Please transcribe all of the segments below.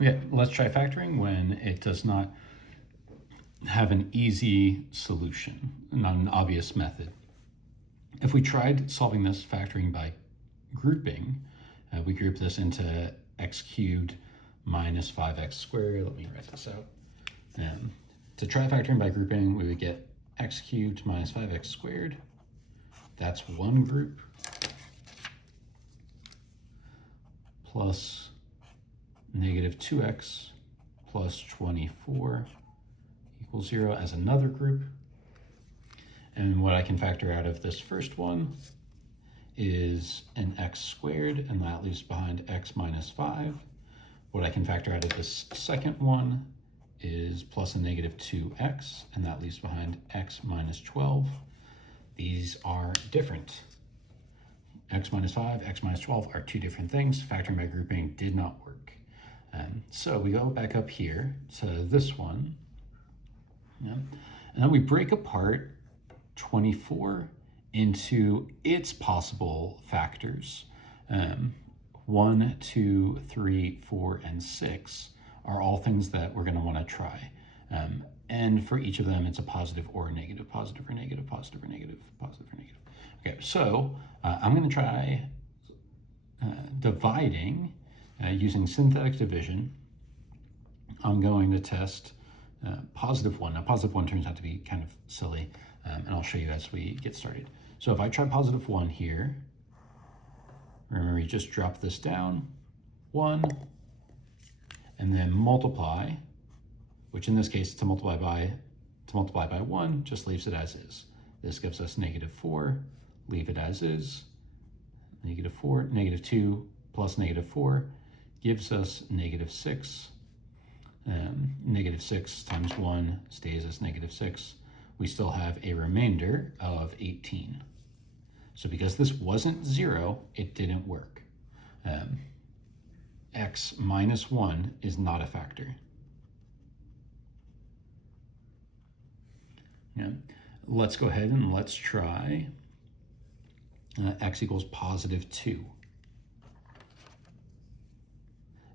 Okay, let's try factoring when it does not have an easy solution, not an obvious method. If we tried solving this factoring by grouping, we group this into x cubed minus 5x squared. Let me write this out. To try factoring by grouping, we would get x cubed minus 5x squared. That's one group. Plus negative 2x plus 24 equals 0 as another group. And what I can factor out of this first one is an x squared, and that leaves behind x minus 5. What I can factor out of this second one is plus a negative 2x, and that leaves behind x minus 12. These are different. X minus 5, x minus 12 are two different things. Factoring by grouping did not work. So we go back up here to this one, and then we break apart 24 into its possible factors. 1, 2, 3, 4, and 6 are all things that we're going to want to try. And for each of them, it's a positive or a negative, positive or negative, positive or negative, positive or negative. Okay, so I'm going to try dividing using synthetic division. I'm going to test positive 1. Now, positive 1 turns out to be kind of silly, and I'll show you as we get started. So if I try positive 1 here, remember you just drop this down, 1, and then multiply, which in this case to multiply by 1 just leaves it as is. This gives us negative 4, leave it as is. Negative 4, negative 2 plus negative 4 gives us negative 6. Negative 6 times 1 stays as negative 6. We still have a remainder of 18. So because this wasn't 0, it didn't work. X minus 1 is not a factor. Yeah. Let's go ahead and let's try x equals positive 2.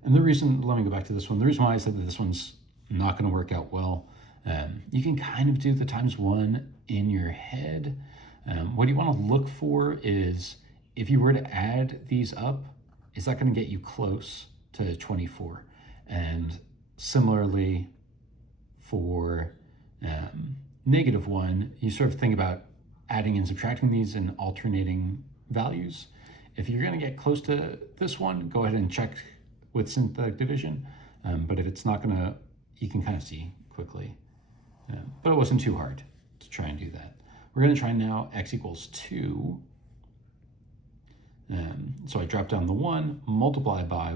And the reason, let me go back to this one. The reason why I said that this one's not going to work out well, you can kind of do the times 1 in your head. What you want to look for is if you were to add these up, is that going to get you close to 24? And similarly for negative 1, you sort of think about adding and subtracting these and alternating values. If you're going to get close to this one, go ahead and check with synthetic division. But if it's not going to, you can kind of see quickly. But it wasn't too hard to try and do that. We're going to try now x equals 2. So I drop down the 1, multiply by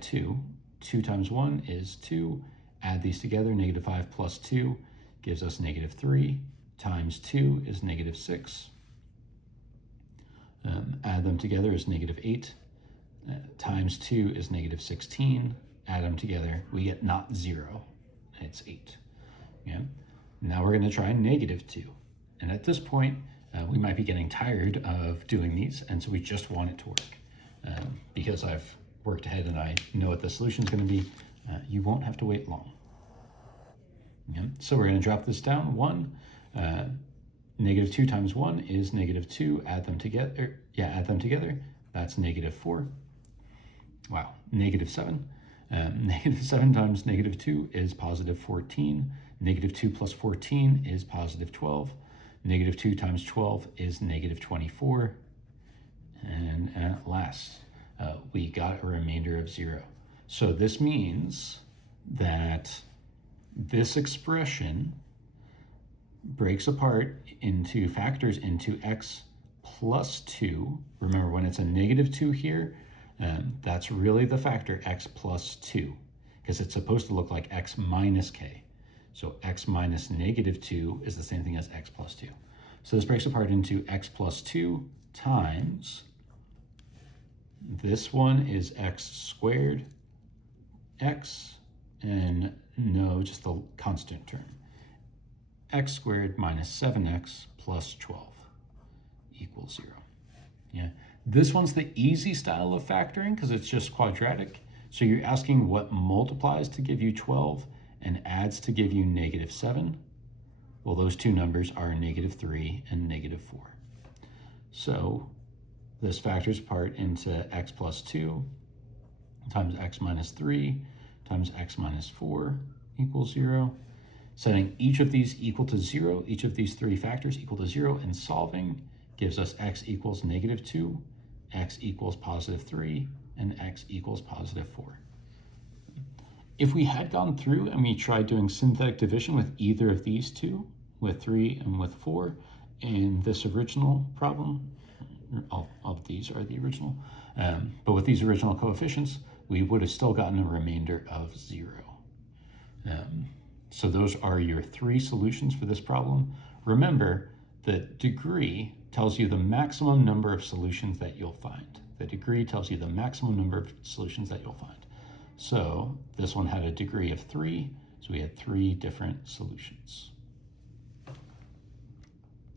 2. 2 times 1 is 2. Add these together, negative 5 plus 2 gives us negative 3, times 2 is negative 6. Add them together is negative 8. Times 2 is negative 16. Add them together, we get not 0. It's 8. Yeah. Now we're going to try negative 2. And at this point, we might be getting tired of doing these, and so we just want it to work. Because I've worked ahead and I know what the solution is going to be, you won't have to wait long. Yeah. So we're going to drop this down, 1. Negative 2 times 1 is negative 2. Add them together. That's negative 4. Wow, negative 7. Negative 7 times negative 2 is positive 14. Negative 2 plus 14 is positive 12. Negative 2 times 12 is negative 24. And at last, we got a remainder of 0. So this means that this expression breaks apart into factors into x plus 2. Remember, when it's a negative 2 here, that's really the factor x plus 2, because it's supposed to look like x minus k. So x minus negative 2 is the same thing as x plus 2. So this breaks apart into x plus 2 times, this one is x squared, x, and no, just the constant term, x squared minus 7x plus 12 equals 0. Yeah, this one's the easy style of factoring because it's just quadratic. So you're asking what multiplies to give you 12 and adds to give you negative 7. Well, those two numbers are negative 3 and negative 4. So this factors apart into x plus 2 times x minus 3 times x minus 4 equals 0. Setting each of these equal to 0, each of these three factors equal to 0, and solving gives us x equals negative 2, x equals positive 3, and x equals positive 4. If we had gone through and we tried doing synthetic division with either of these two, with 3 and with 4, in this original problem, all of these are the original, but with these original coefficients, we would have still gotten a remainder of 0. So those are your three solutions for this problem. Remember, the degree tells you the maximum number of solutions that you'll find. The degree tells you the maximum number of solutions that you'll find. So this one had a degree of 3, so we had 3 different solutions.